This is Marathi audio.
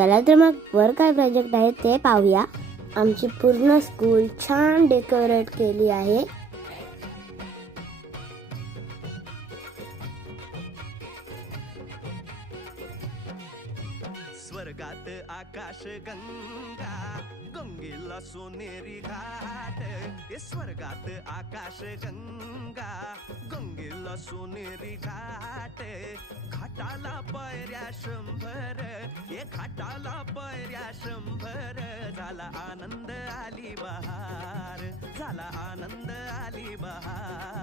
चला तर मग वर काय प्रोजेक्ट आहे ते पाहूया. आमची पूर्ण स्कूल छान डेकोरेट केली आहे. स्वर्गात आकाश गंगा, गंगेला सोनेरी घाट. स्वर्गात आकाश गंगा, गंगेला सोनेरी घाट. घाटाला पायऱ्या 100, घाटाला पायऱ्या 100. झाला आनंद आली बहार, झाला आनंद आली बहार.